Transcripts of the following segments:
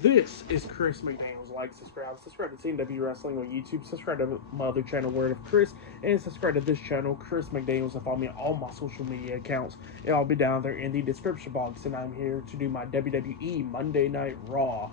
This is Chris McDaniels. Like, subscribe to TNW Wrestling on YouTube, subscribe to my other channel, Word of Chris, and subscribe to this channel, Chris McDaniels, and follow me on all my social media accounts. It'll be down there in the description box, and I'm here to do my WWE Monday Night Raw,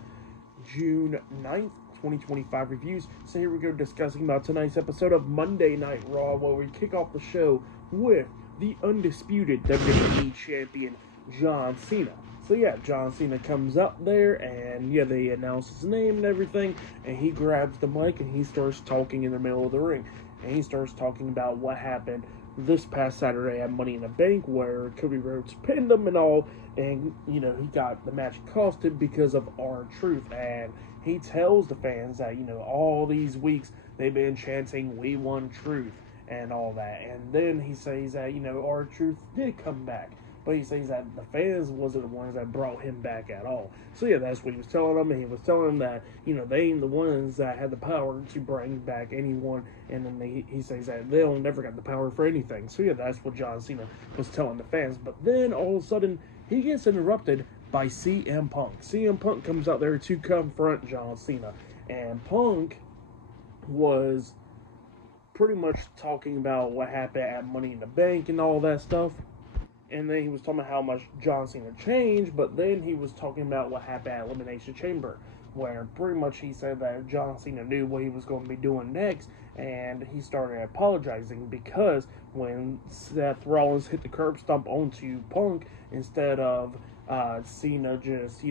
June 9th, 2025 reviews. So here we go, discussing about tonight's episode of Monday Night Raw, where we kick off the show with the undisputed WWE Champion, John Cena. So yeah, John Cena comes up there, and yeah, they announce his name and everything, and he grabs the mic and he starts talking in the middle of the ring, and he starts talking about what happened this past Saturday at Money in the Bank, where Cody Rhodes pinned him and all, and he got the match costed because of R-Truth, and he tells the fans that all these weeks they've been chanting "We want truth" and all that, and then he says that R-Truth did come back. But he says that the fans wasn't the ones that brought him back at all. So yeah, that's what he was telling them. And he was telling them that, they ain't the ones that had the power to bring back anyone. And then he says that they'll never got the power for anything. So yeah, that's what John Cena was telling the fans. But then all of a sudden, he gets interrupted by CM Punk. CM Punk comes out there to confront John Cena. And Punk was pretty much talking about what happened at Money in the Bank and all that stuff. And then he was talking about how much John Cena changed, but then he was talking about what happened at Elimination Chamber, where pretty much he said that John Cena knew what he was going to be doing next, and he started apologizing because when Seth Rollins hit the curb stomp onto Punk, instead of Cena just,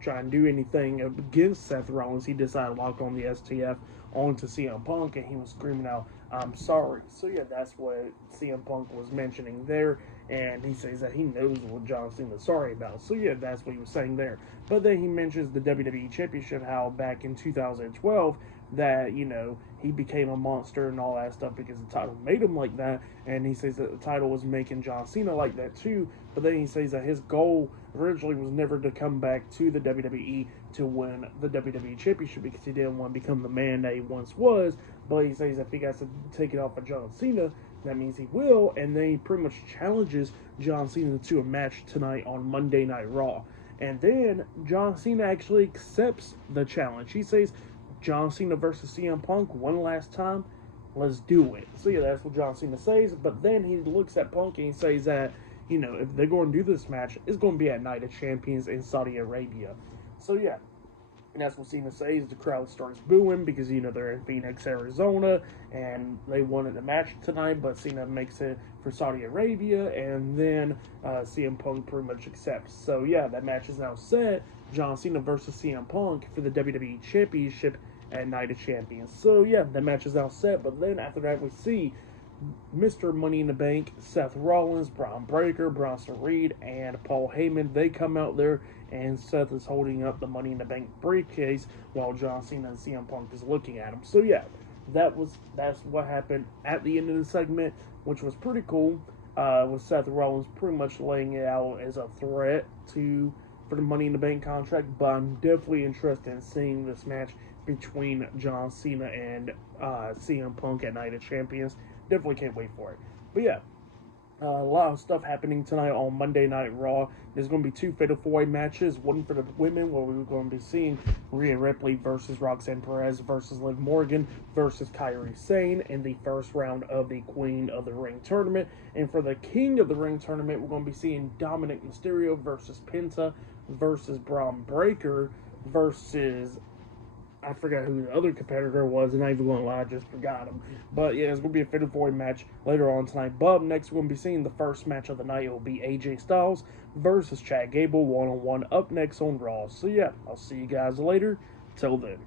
trying to do anything against Seth Rollins, he decided to lock on the STF onto CM Punk, and he was screaming out, "I'm sorry." So yeah, that's what CM Punk was mentioning there, and he says that he knows what John Cena's sorry about. So yeah, that's what he was saying there. But then he mentions the WWE Championship, how back in 2012 that he became a monster and all that stuff because the title made him like that, and he says that the title was making John Cena like that too. But then he says that his goal originally was never to come back to the WWE to win the WWE Championship because he didn't want to become the man that he once was. But he says if he has to take it off of John Cena, that means he will, and then he pretty much challenges John Cena to a match tonight on Monday Night Raw. And then John Cena actually accepts the challenge. He says, John Cena versus CM Punk one last time, let's do it. So yeah, that's what John Cena says. But then he looks at Punk and he says that, if they're going to do this match, it's going to be at Night of Champions in Saudi Arabia. So yeah, and that's what Cena says. The crowd starts booing because, they're in Phoenix, Arizona, and they wanted the match tonight, but Cena makes it for Saudi Arabia, and then CM Punk pretty much accepts. So, yeah, that match is now set. John Cena versus CM Punk for the WWE Championship at Night of Champions. So, yeah, that match is now set, but then after that we see Mr. Money in the Bank, Seth Rollins, Braun Breaker, Bronson Reed, and Paul Heyman. They come out there, and Seth is holding up the Money in the Bank briefcase while John Cena and CM Punk is looking at him. So yeah, that's what happened at the end of the segment, which was pretty cool. With Seth Rollins pretty much laying it out as a threat for the Money in the Bank contract. But I'm definitely interested in seeing this match between John Cena and CM Punk at Night of Champions. Definitely can't wait for it. But yeah, a lot of stuff happening tonight on Monday Night Raw. There's going to be two Fatal 4-Way matches. One for the women, where we're going to be seeing Rhea Ripley versus Roxanne Perez versus Liv Morgan versus Kairi Sane in the first round of the Queen of the Ring tournament. And for the King of the Ring tournament, we're going to be seeing Dominic Mysterio versus Penta versus Braun Breaker versus, I forgot who the other competitor was, and not even going to lie, I just forgot him. But yeah, it's going to be a Fatal 4-Way match later on tonight. But next, we're going to be seeing the first match of the night. It will be AJ Styles versus Chad Gable one-on-one up next on Raw. So yeah, I'll see you guys later. Till then.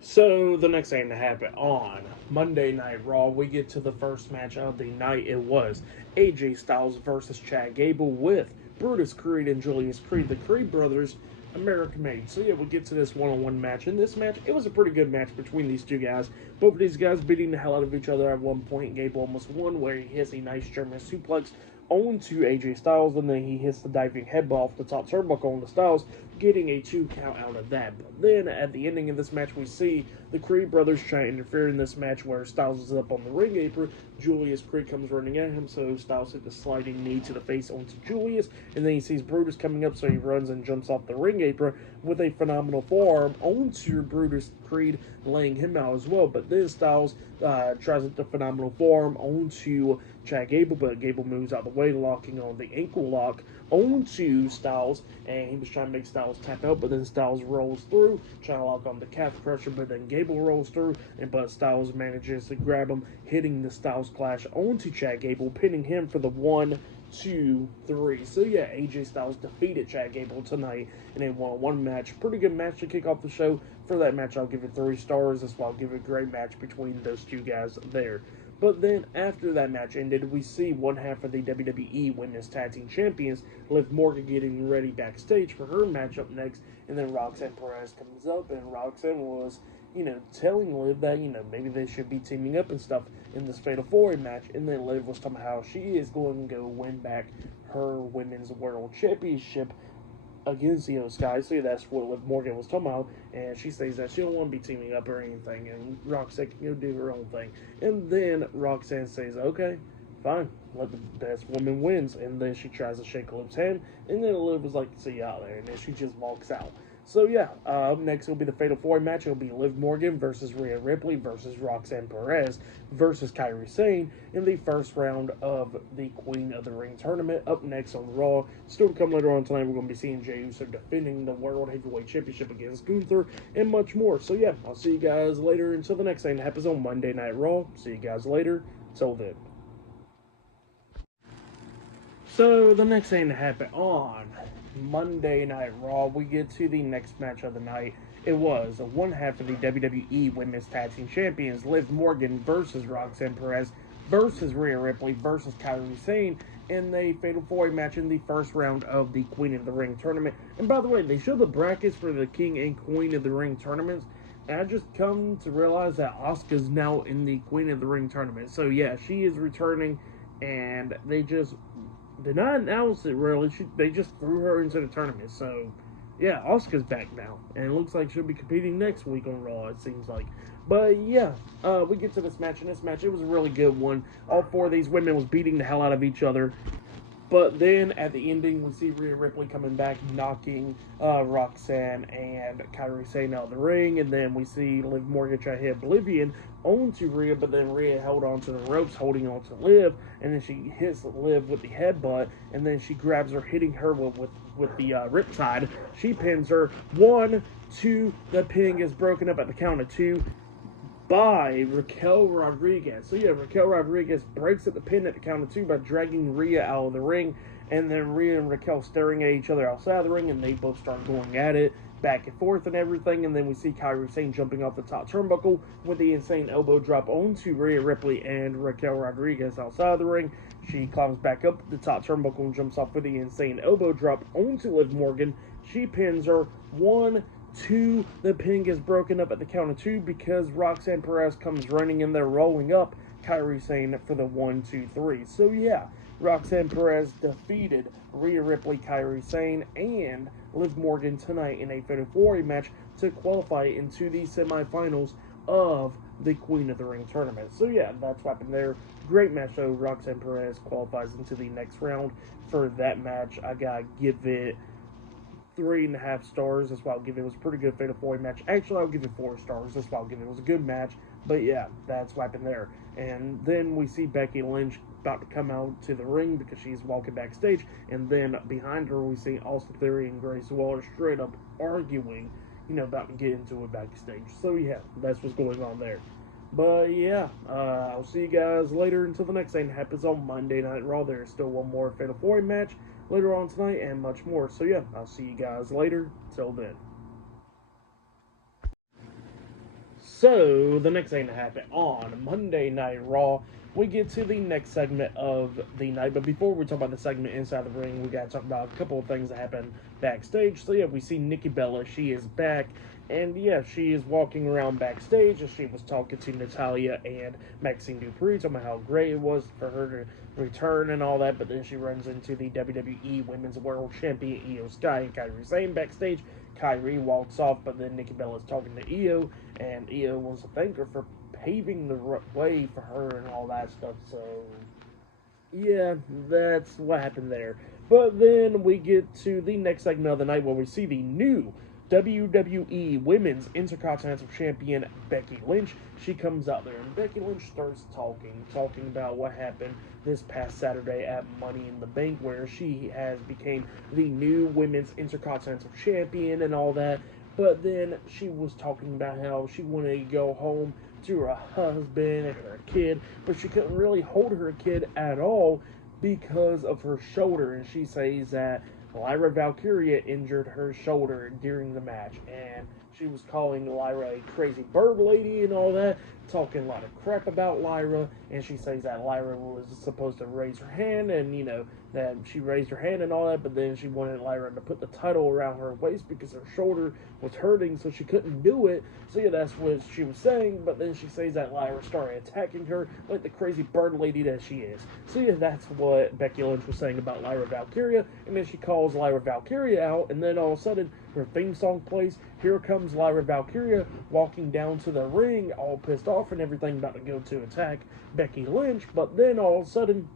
So the next thing to happen on Monday Night Raw, we get to the first match of the night. It was AJ Styles versus Chad Gable with Brutus Creed and Julius Creed, the Creed brothers, American made. So yeah, we'll get to this one-on-one match. In this match, it was a pretty good match between these two guys. Both of these guys beating the hell out of each other at one point. Gable almost won, where he hits a nice German suplex onto AJ Styles, and then he hits the diving headbutt off the top turnbuckle on the Styles, getting a 2 count out of that. But then at the ending of this match, we see the Creed brothers trying to interfere in this match, where Styles is up on the ring apron, Julius Creed comes running at him, so Styles hit the sliding knee to the face onto Julius, and then he sees Brutus coming up, so he runs and jumps off the ring apron with a phenomenal forearm onto Brutus Creed, laying him out as well. But then Styles tries the phenomenal forearm onto Chad Gable, but Gable moves out of the way, locking on the ankle lock onto Styles, and he was trying to make Styles tap out, but then Styles rolls through, trying to lock on the calf crusher, but then Gable rolls through, but Styles manages to grab him, hitting the Styles Clash onto Chad Gable, pinning him for the 1, 2, 3. So yeah, AJ Styles defeated Chad Gable tonight in a one-on-one match. Pretty good match to kick off the show. For that match, I'll give it 3 stars. That's why I'll give it a great match between those two guys there. But then, after that match ended, we see one half of the WWE Women's Tag Team Champions, Liv Morgan, getting ready backstage for her match up next, and then Roxanne Perez comes up, and Roxanne was, telling Liv that, maybe they should be teaming up and stuff in this Fatal 4-Way match, and then Liv was talking about how she is going to go win back her Women's World Championship against Sky. So that's what Liv Morgan was talking about, and she says that she don't want to be teaming up or anything, and Roxanne can go do her own thing. And then Roxanne says, okay, fine, let the best woman wins. And then she tries to shake Liv's hand, and then Liv was like, see you out there, and then she just walks out. So yeah, up next will be the Fatal 4-Way match. It'll be Liv Morgan versus Rhea Ripley versus Roxanne Perez versus Kairi Sane in the first round of the Queen of the Ring tournament. Up next on Raw, still to come later on tonight, we're going to be seeing Jey Uso defending the World Heavyweight Championship against Gunther and much more. So yeah, I'll see you guys later until the next thing that happens on Monday Night Raw. See you guys later. Till then. So the next thing to happen on Monday Night Raw, we get to the next match of the night. It was one half of the WWE Women's Tag Team Champions, Liv Morgan versus Roxanne Perez versus Rhea Ripley versus Kairi Sane in the Fatal 4-Way match in the first round of the Queen of the Ring tournament. And by the way, they show the brackets for the King and Queen of the Ring tournaments, and I just come to realize that Asuka's now in the Queen of the Ring tournament. So yeah, she is returning, and they just did not announce it really. They just threw her into the tournament. So, yeah, Asuka's back now. And it looks like she'll be competing next week on Raw, it seems like. But, yeah, we get to this match. And this match, it was a really good one. All 4 of these women was beating the hell out of each other. But then, at the ending, we see Rhea Ripley coming back, knocking Roxanne and Kairi Sane out of the ring. And then we see Liv Morgan try to hit Oblivion onto Rhea, but then Rhea held onto the ropes, holding on to Liv. And then she hits Liv with the headbutt. And then she grabs her, hitting her with the riptide. She pins her. 1, 2, the pin gets broken up at the count of 2. By Raquel Rodriguez. So yeah, Raquel Rodriguez breaks at the pin at the count of 2 by dragging Rhea out of the ring, and then Rhea and Raquel staring at each other outside the ring, and they both start going at it, back and forth and everything. And then we see Kairi Sane jumping off the top turnbuckle with the insane elbow drop onto Rhea Ripley and Raquel Rodriguez outside the ring. She climbs back up the top turnbuckle and jumps off with the insane elbow drop onto Liv Morgan. She pins her. 1, 2, the pin gets broken up at the count of 2 because Roxanne Perez comes running in there, rolling up Kairi Sane for the 1, 2, 3. So yeah, Roxanne Perez defeated Rhea Ripley, Kairi Sane, and Liv Morgan tonight in a Fatal 4-Way match to qualify into the semifinals of the Queen of the Ring tournament. So yeah, that's what happened there. Great match though. Roxanne Perez qualifies into the next round. For that match, I gotta give it 3.5 stars. That's why I'll give it. It was a pretty good Fatal 4-Way match. Actually, I'll give it 4 stars. That's why I'll give it. It was a good match. But yeah, that's what happened there. And then we see Becky Lynch about to come out to the ring because she's walking backstage. And then behind her, we see Austin Theory and Grace Waller straight up arguing, about to get into it backstage. So yeah, that's what's going on there. But yeah, I'll see you guys later until the next thing happens on Monday Night Raw. There's still one more Fatal 4-Way match later on tonight and much more. So yeah, I'll see you guys later. Till then. So the next thing to happen on Monday Night Raw, we get to the next segment of the night. But before we talk about the segment inside the ring, we gotta talk about a couple of things that happened backstage. So yeah, we see Nikki Bella. She is back. And yeah, she is walking around backstage as she was talking to Natalya and Maxine Dupree, talking about how great it was for her to return and all that. But then she runs into the WWE Women's World Champion Io Sky and Kairi Sane backstage. Kairi walks off, but then Nikki Bella is talking to Io, and Io wants to thank her for paving the way for her and all that stuff. So yeah, that's what happened there. But then we get to the next segment of the night where we see the new WWE Women's Intercontinental Champion Becky Lynch. She comes out there and Becky Lynch starts talking about what happened this past Saturday at Money in the Bank, where she has became the new Women's Intercontinental Champion and all that. But then she was talking about how she wanted to go home to her husband and her kid, but she couldn't really hold her kid at all because of her shoulder. And she says that Lyra Valkyria injured her shoulder during the match, and she was calling Lyra a crazy bird lady and all that, talking a lot of crap about Lyra. And she says that Lyra was supposed to raise her hand, and that she raised her hand and all that, but then she wanted Lyra to put the title around her waist because her shoulder was hurting, so she couldn't do it. So yeah, that's what she was saying. But then she says that Lyra started attacking her like the crazy bird lady that she is. So yeah, that's what Becky Lynch was saying about Lyra Valkyria. And then she calls Lyra Valkyria out, and then all of a sudden her theme song plays. Here comes Lyra Valkyria walking down to the ring, all pissed off and everything, about to go to attack Becky Lynch. But then all of a sudden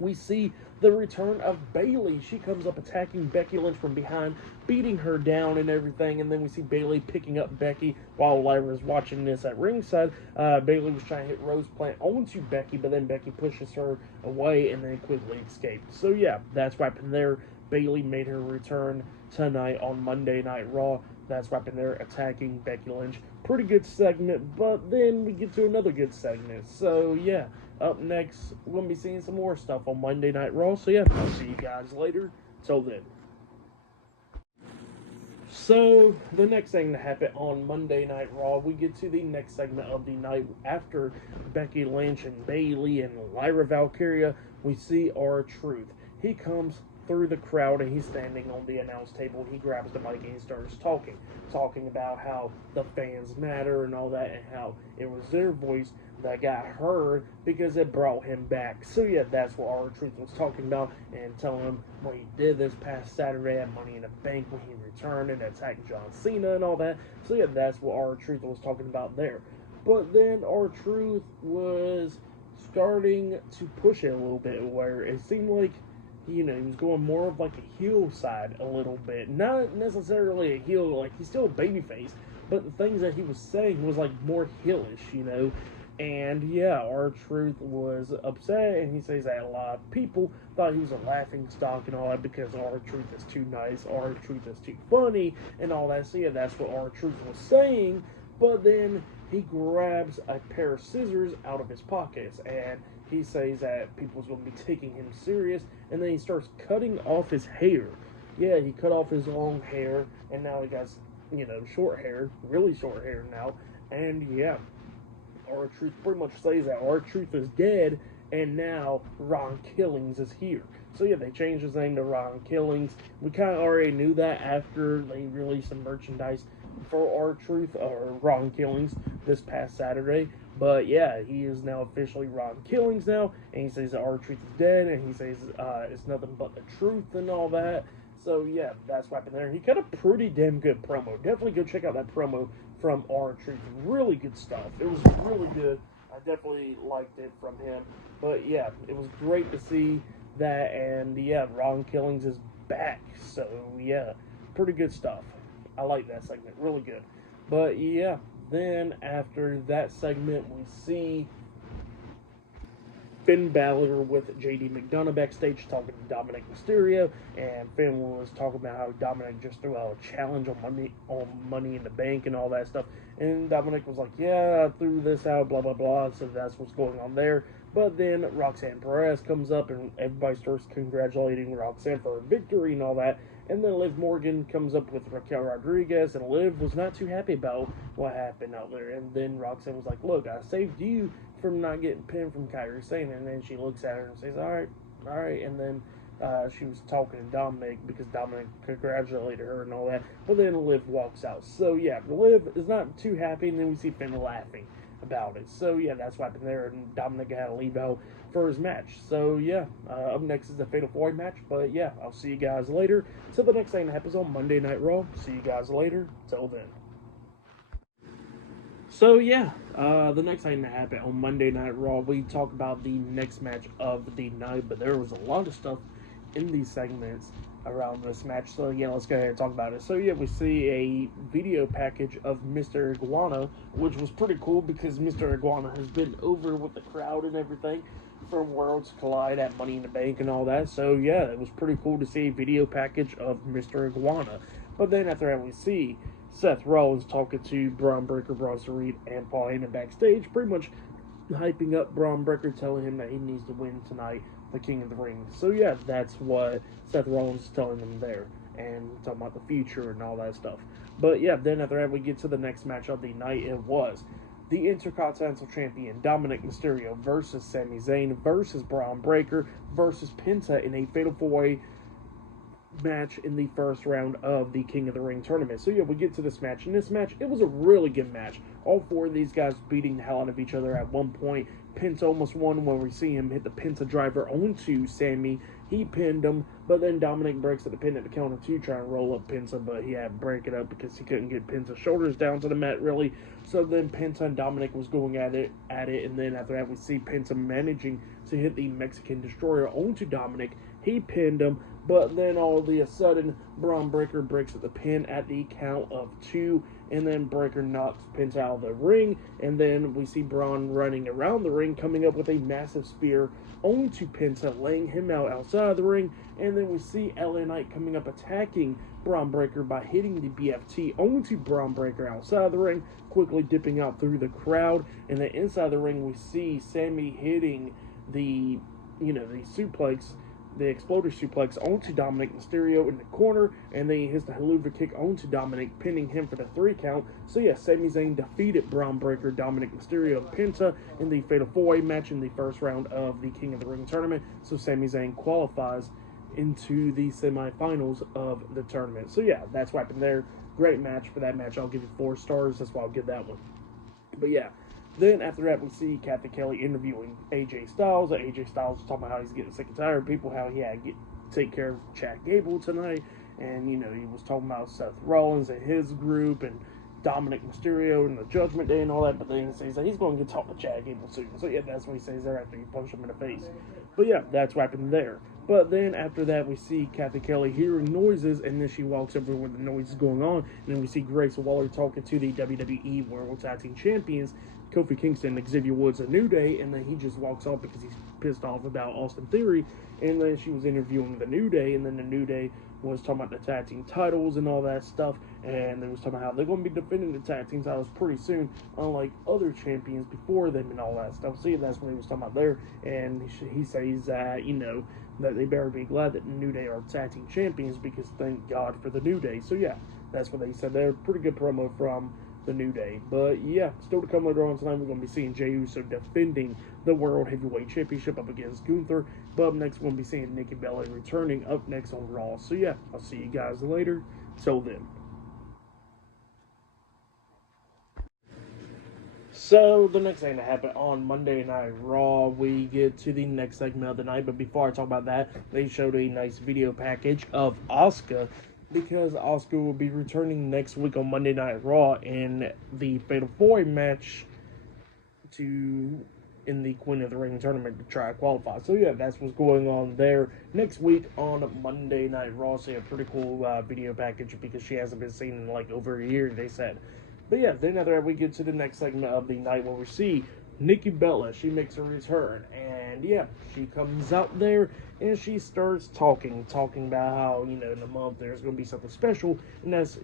we see the return of Bayley. She comes up attacking Becky Lynch from behind, beating her down and everything. And then we see Bayley picking up Becky while Lyra's watching this at ringside. Bayley was trying to hit Rose Plant onto Becky, but then Becky pushes her away and then quickly escaped. So yeah, that's what happened there. Bayley made her return tonight on Monday Night Raw. That's what happened there, attacking Becky Lynch. Pretty good segment, but then we get to another good segment. So yeah, up next, we're going to be seeing some more stuff on Monday Night Raw. So yeah, I'll see you guys later. Till then. So, the next thing to happen on Monday Night Raw, we get to the next segment of the night after Becky Lynch and Bayley and Lyra Valkyria. We see R-Truth. He comes through the crowd and he's standing on the announce table. He grabs the mic and he starts talking about how the fans matter and all that, and how it was their voice that got heard because it brought him back. So yeah, that's what R-Truth was talking about, and telling him what he did this past Saturday at Money in the Bank when he returned and attacked John Cena and all that. So yeah, that's what R-Truth was talking about there. But then R-Truth was starting to push it a little bit, where it seemed like he was going more of like a heel side a little bit. Not necessarily a heel, like he's still a babyface, but the things that he was saying was like more heelish, And yeah, R-Truth was upset, and he says that a lot of people thought he was a laughing stock and all that because R-Truth is too nice, R-Truth is too funny, and all that. So yeah, that's what R-Truth was saying. But then he grabs a pair of scissors out of his pockets, and he says that people's going to be taking him serious, and then he starts cutting off his hair. Yeah, he cut off his long hair, and now he got, short hair, really short hair now, and yeah, R-Truth pretty much says that R-Truth is dead, and now Ron Killings is here. So yeah, they changed his name to Ron Killings. We kind of already knew that after they released some merchandise for R-Truth, or Ron Killings, this past Saturday. But yeah, he is now officially Ron Killings now, and he says that R-Truth is dead, and he says it's nothing but the truth and all that. So yeah, that's what happened there. He cut a pretty damn good promo. Definitely go check out that promo from R-Truth. Really good stuff. It was really good. I definitely liked it from him. But yeah, it was great to see that, and yeah, Ron Killings is back. So yeah, pretty good stuff. I like that segment. Really good. But yeah, then after that segment, we see Finn Balor with JD McDonough backstage talking to Dominic Mysterio, and Finn was talking about how Dominic just threw out a challenge on Money in the Bank and all that stuff, and Dominic was like, yeah, I threw this out, blah, blah, blah, so that's what's going on there. But then Roxanne Perez comes up, and everybody starts congratulating Roxanne for her victory and all that. And then Liv Morgan comes up with Raquel Rodriguez, and Liv was not too happy about what happened out there. And then Roxanne was like, look, I saved you from not getting pinned from Kairi Sane. And then she looks at her and says, all right. And then she was talking to Dominic because Dominic congratulated her and all that. But then Liv walks out. So yeah, Liv is not too happy, and then we see Finn laughing about it. So yeah, that's what happened there, and Dominic had to leave out for his match. So yeah, up next is the Fatal 4 match. But yeah, I'll see you guys later. Till the next thing that happens on Monday Night Raw. See you guys later. Till then. So yeah, the next thing that happened on Monday Night Raw, we talk about the next match of the night, but there was a lot of stuff in these segments around this match. So yeah, let's go ahead and talk about it. So yeah, we see a video package of Mr. Iguana, which was pretty cool because Mr. Iguana has been over with the crowd and everything from Worlds Collide at Money in the Bank and all that. So yeah, it was pretty cool to see a video package of Mr. Iguana. But then after that, we see Seth Rollins talking to Braun Breaker, Bronson Reed, and Paul Heyman backstage, pretty much hyping up Braun Breaker, telling him that he needs to win tonight, the King of the Ring. So yeah, that's what Seth Rollins is telling them there, and talking about the future and all that stuff. But yeah, then after that, we get to the next match of the night. It was the Intercontinental Champion Dominic Mysterio versus Sami Zayn versus Braun Breaker versus Penta in a Fatal 4-Way match in the first round of the King of the Ring tournament. So yeah, we get to this match. In this match, it was a really good match. All four of these guys beating the hell out of each other at one point. Penta almost won when we see him hit the Penta driver onto Sammy. He pinned him, but then Dominic breaks at the pin at the counter to try and roll up Penta, but he had to break it up because he couldn't get Penta's shoulders down to the mat really. So then Penta and Dominic was going at it, and then after that we see Penta managing to hit the Mexican Destroyer onto Dominic. He pinned him, but then all of a sudden, Braun Breaker breaks at the pin at the count of 2, and then Breaker knocks Penta out of the ring, and then we see Braun running around the ring, coming up with a massive spear onto Penta, laying him out outside of the ring, and then we see LA Knight coming up attacking Braun Breaker by hitting the BFT onto Braun Breaker outside of the ring, quickly dipping out through the crowd, and then inside the ring we see Sammy hitting the suplex, the exploder suplex onto Dominic Mysterio in the corner, and then he hits the haluva kick onto Dominic, pinning him for the 3 count. So yeah, Sami Zayn defeated Braun Breaker, Dominic Mysterio, and Penta in the Fatal 4-Way match in the first round of the King of the Ring tournament. So Sami Zayn qualifies into the semifinals of the tournament. So yeah, that's what happened there. Great match. For that match, I'll give you 4 stars. That's why I'll give that one. But yeah, then after that, we see Kathy Kelly interviewing AJ Styles. AJ Styles is talking about how he's getting sick and tired of people, how he had to take care of Chad Gable tonight. And, he was talking about Seth Rollins and his group and Dominic Mysterio and the Judgment Day and all that. But then he says that he's going to talk to Chad Gable soon. So yeah, that's what he says there after he punched him in the face. But yeah, that's what happened there. But then after that, we see Kathy Kelly hearing noises, and then she walks over where the noise is going on. And then we see Grace Waller talking to the WWE World Tag Team Champions, Kofi Kingston, Xavier Woods, and New Day. And then he just walks off because he's pissed off about Austin Theory. And then she was interviewing the New Day, and then the New Day was talking about the tag team titles and all that stuff, and they was talking about how they're going to be defending the tag team titles pretty soon, unlike other champions before them and all that stuff. So yeah, that's what he was talking about there, and he says that, that they better be glad that the New Day are tag team champions, because thank God for the New Day. So yeah, that's what they said there. Pretty good promo from the New Day. But yeah, still to come later on tonight, we're going to be seeing Jey Uso defending the World Heavyweight Championship up against Gunther. But up next, we're going to be seeing Nikki Bella returning up next on Raw. So yeah, I'll see you guys later. Till then. So, the next thing that happened on Monday Night Raw, we get to the next segment of the night. But before I talk about that, they showed a nice video package of Asuka, because Asuka will be returning next week on Monday Night Raw in the Fatal 4-Way match in the Queen of the Ring tournament to try to qualify. So yeah, that's what's going on there next week on Monday Night Raw. So yeah, pretty cool video package, because she hasn't been seen in like over a year, they said. But yeah, then after that, we get to the next segment of the night where we see Nikki Bella. She makes a return, and yeah, she comes out there and she starts talking about how, in a month there's going to be something special, and that's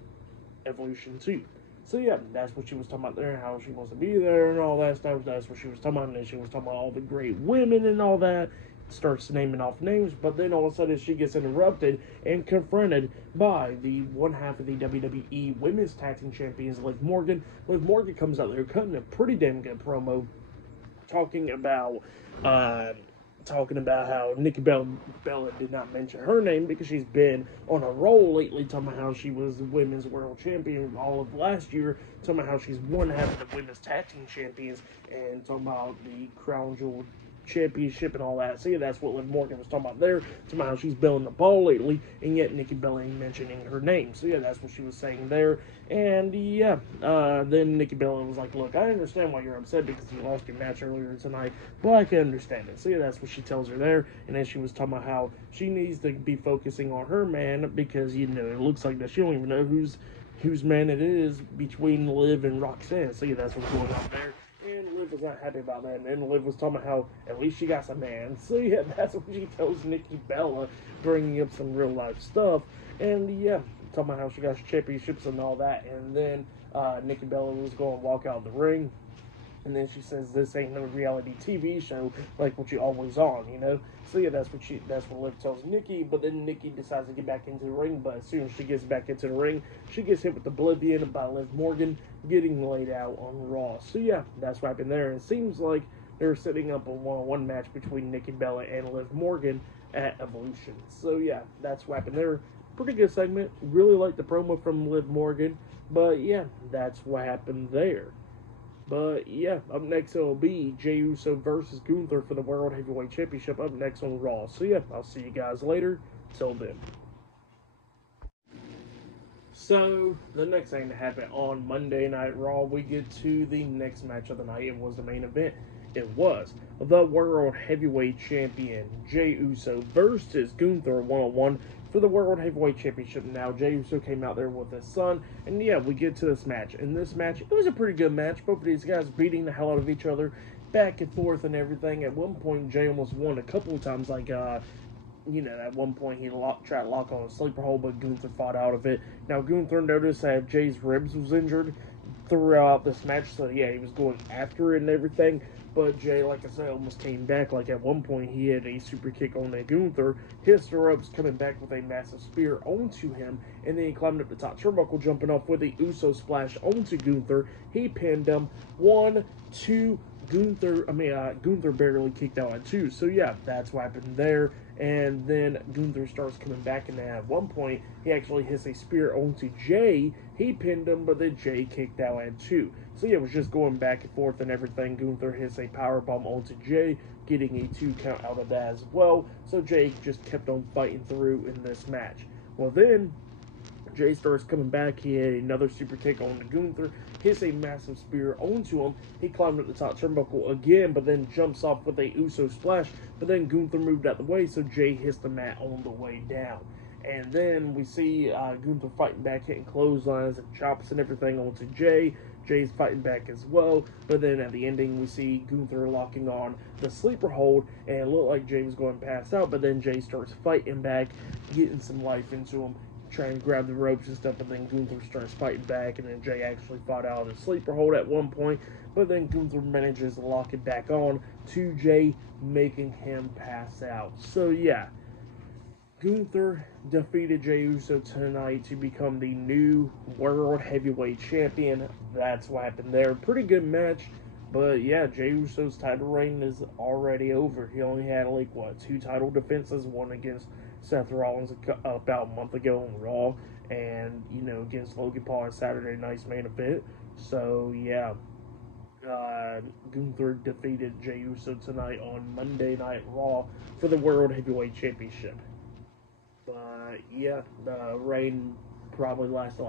Evolution 2. So yeah, that's what she was talking about there, how she wants to be there and all that stuff. That's what she was talking about, and then she was talking about all the great women and all that. Starts naming off names, but then all of a sudden she gets interrupted and confronted by the one half of the WWE Women's Tag Team Champions, Liv Morgan. Liv Morgan comes out there cutting a pretty damn good promo, talking about how Nikki Bella did not mention her name because she's been on a roll lately, talking about how she was the women's world champion all of last year, talking about how she's one half of the women's tag team champions, and talking about the crown jewel championship and all that. So yeah, that's what Liv Morgan was talking about there. Somehow she's belling the ball lately, and yet Nikki Bella ain't mentioning her name. So yeah, that's what she was saying there. And yeah, then Nikki Bella was like, "Look, I understand why you're upset because you lost your match earlier tonight, but I can understand it." So yeah, that's what she tells her there. And then she was talking about how she needs to be focusing on her man because it looks like that she don't even know whose man it is between Liv and Roxanne. So yeah, that's what's going on there. And Liv was not happy about that. And then Liv was talking about how at least she got some man. So yeah, that's what she tells Nikki Bella, bringing up some real life stuff. And yeah, talking about how she got championships and all that. And then Nikki Bella was going to walk out the ring. And then she says, "This ain't no reality TV show like what you always on." So yeah, that's what Liv tells Nikki. But then Nikki decides to get back into the ring. But as soon as she gets back into the ring, she gets hit with Oblivion by Liv Morgan, getting laid out on Raw. So yeah, that's what happened there. And it seems like they're setting up a one-on-one match between Nikki Bella and Liv Morgan at Evolution. So yeah, that's what happened there. Pretty good segment. Really like the promo from Liv Morgan. But yeah, that's what happened there. But yeah, up next it'll be Jey Uso versus Gunther for the World Heavyweight Championship up next on Raw. So yeah, I'll see you guys later. Till then. So the next thing to happen on Monday Night Raw, we get to the next match of the night. It was the main event. It was the World Heavyweight Champion Jey Uso versus Gunther 1-on-1 for the World Heavyweight Championship. Now, Jey Uso came out there with his son, and yeah, we get to this match. In this match, it was a pretty good match. Both of these guys beating the hell out of each other, back and forth and everything. At one point, Jey almost won a couple of times, at one point he tried to lock on a sleeper hold, but Gunther fought out of it. Now, Gunther noticed that Jay's ribs was injured throughout this match, so yeah, he was going after it and everything. But Jey, like I said, almost came back. Like at one point, he had a super kick on Gunther, hit the ropes, coming back with a massive spear onto him, and then he climbed up the top turnbuckle, jumping off with a Uso splash onto Gunther. He pinned him. 1, 2. Gunther barely kicked out at 2. So yeah, that's what happened there. And then Gunther starts coming back, and at one point, he actually hits a spear onto Jey. He pinned him, but then Jey kicked out at 2. So yeah, it was just going back and forth and everything. Gunther hits a powerbomb onto Jey, getting a 2 count out of that as well. So Jey just kept on fighting through in this match. Well then, Jey starts coming back. He had another super kick on Gunther, hits a massive spear onto him. He climbed up the top turnbuckle again, but then jumps off with a Uso splash. But then Gunther moved out the way, so Jey hits the mat on the way down. And then we see Gunther fighting back, hitting clotheslines and chops and everything onto Jey. Jey's fighting back as well. But then at the ending, we see Gunther locking on the sleeper hold, and it looked like Jey was going to pass out. But then Jey starts fighting back, getting some life into him, trying to grab the ropes and stuff, but then Gunther starts fighting back, and then Jey actually fought out of the sleeper hold at one point, but then Gunther manages to lock it back on to Jey, making him pass out. So yeah, Gunther defeated Jey Uso tonight to become the new World Heavyweight Champion. That's what happened there. Pretty good match, but yeah, Jey Uso's title reign is already over. He only had 2 title defenses, one against Seth Rollins about a month ago on Raw, and against Logan Paul on Saturday night's main event. So yeah, Gunther defeated Jey Uso tonight on Monday Night Raw for the World Heavyweight Championship. But yeah, the reign probably lasted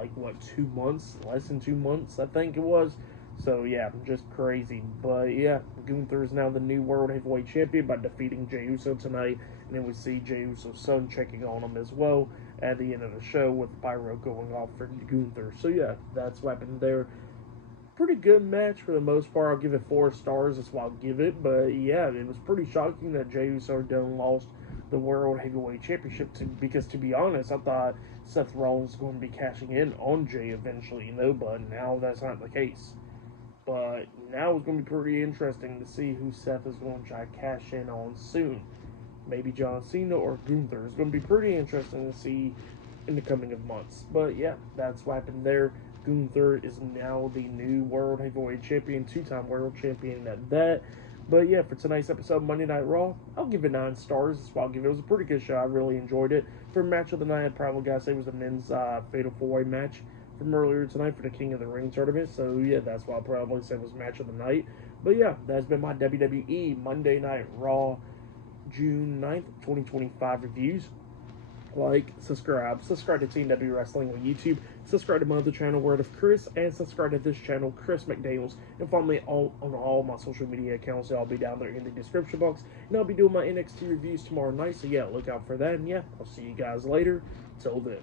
2 months, less than 2 months, I think it was. So yeah, just crazy. But yeah, Gunther is now the new World Heavyweight Champion by defeating Jey Uso tonight. And then we see Jey Uso's son checking on him as well at the end of the show with pyro going off for Gunther. So yeah, that's what happened there. Pretty good match for the most part. I'll give it 4 stars. That's what I'll give it. But yeah, it was pretty shocking that Jey Uso done lost the World Heavyweight Championship because to be honest, I thought Seth Rollins was going to be cashing in on Jey eventually, but now that's not the case. But now it's going to be pretty interesting to see who Seth is going to try to cash in on soon. Maybe John Cena or Gunther. It's going to be pretty interesting to see in the coming of months. But yeah, that's what happened there. Gunther is now the new World Heavyweight Champion, 2-time World Champion at that. But yeah, for tonight's episode of Monday Night Raw, I'll give it 9 stars. That's what I'll give it. It was a pretty good show. I really enjoyed it. For match of the night, I'd probably gotta say it was the men's Fatal 4-Way match from earlier tonight for the King of the Ring tournament. So yeah, that's what I'll probably say was match of the night. But yeah, that's been my WWE Monday Night Raw June 9th, 2025 reviews. Like, subscribe to Team W Wrestling on YouTube, subscribe to my other channel, Word of Chris, and subscribe to this channel, Chris McDaniels, and follow me on all my social media accounts. I'll be down there in the description box, and I'll be doing my NXT reviews tomorrow night, so yeah, look out for that, and yeah, I'll see you guys later. Till then.